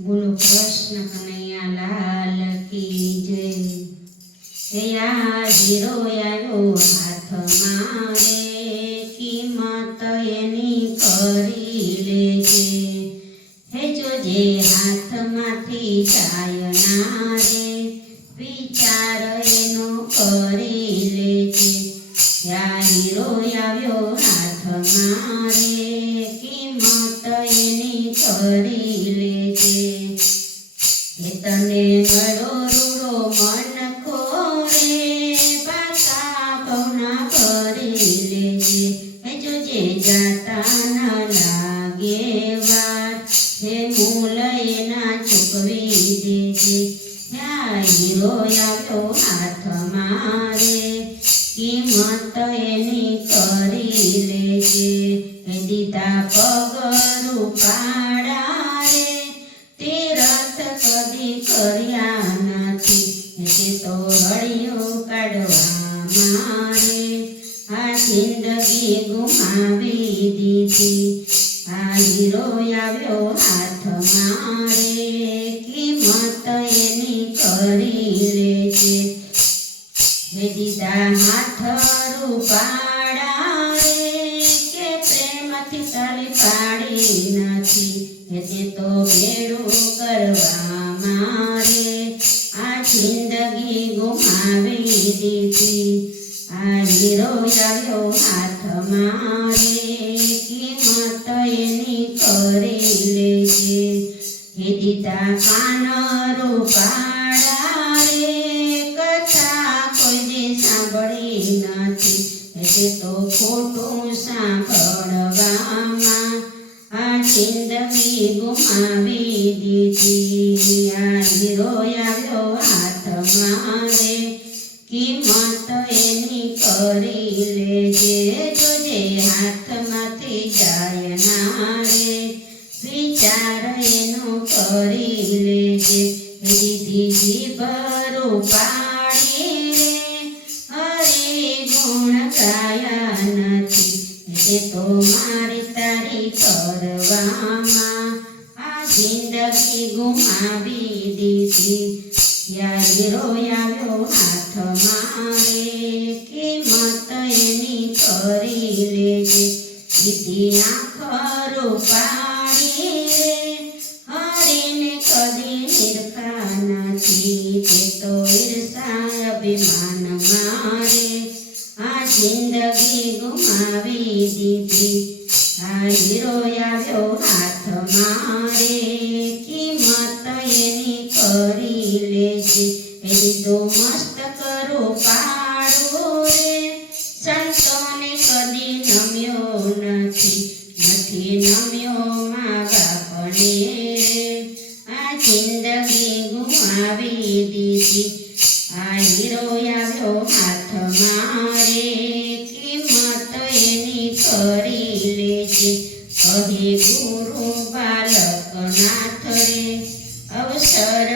બોલો કૃષ્ણ કનૈયા લાલ કી જય। હે આ હીરો આવ્યો હાથમાં રે, કિંમત એની કરી લેજે। હે જોજે હાથમાંથી જાય ના રે, વિચાર એનો કરી લેજે। આ હીરો આવ્યો હાથમાં રે, કિંમત એની કરી લેજે। હે તને મળો રૂડો મન ખોરે, પાકા પૌના ભરી લેજે। હે જોજે જાતા ન લાગે વાર, હે મૂલ એના ચૂકવી દેજે। આ હીરો આવ્યો હાથમાં રે, કિંમત એની કરી લેજે। હે દીધા પગરું પાડા રે, તીરથ કદી કર્યા નથી, તે તો હળિયો કાઢવામાં રે, આ જિંદગી ગુમાવી દીધી। આ હીરો આવ્યો હાથમાં રે, કિંમત એની કરી લેજે। હે દીધા હાથ રૂપાડા રે, કે પ્રેમથી તાળી પાડી નથી, તે તો ભેડું કરવામાં રે, આ જિંદગી ગુમાવી દીધી। આ હીરો આવ્યો હાથમાં રે, કિંમત એની કરી લેજે। હે દીધા કાન રૂપાડા રે, કથા કોઈ સાંભળી નથી, તે તો ખોટું સાંભળવામાં આ જિંદગી ગુમાવી દીધી। આ હીરો આવ્યો હાથમાં રે, કિંમત એની કરી લેજે। જોજે હાથમાંથી જાય ના રે, વિચાર એનો કરી લેજે। દીધી જીભ રૂપાળી રે, હરે ગુણ ગાયા નથી, તે તો મારી તારી કરવામાં આ જિંદગી ગુમાવી દીધી। યા હીરો આવ્યો હાથમાં રે, કિંમત એની કરી લેજે। દીધી આંખ રૂપાળી રે, હરીને કદી નિરખા નથી, તે તો ઈર્ષા અભિમાન મારે, આ જિંદગી ગુમાવી દીધી। આ હીરો આવ્યો હાથમાં રે, કિંમત એની કરી લેજે। એ દીધો મસ્તક રૂપાળું રે, સંતોને કદી નમ્યો નથી, નથી નમ્યો મા બાપને રે, આ જિંદગી ગુમાવી દીધી। આ હીરો આવ્યો હાથમાં રે, કિંમત એની કરી લેજે। કહે ગુરુ બાલક નાથ રે, અવસર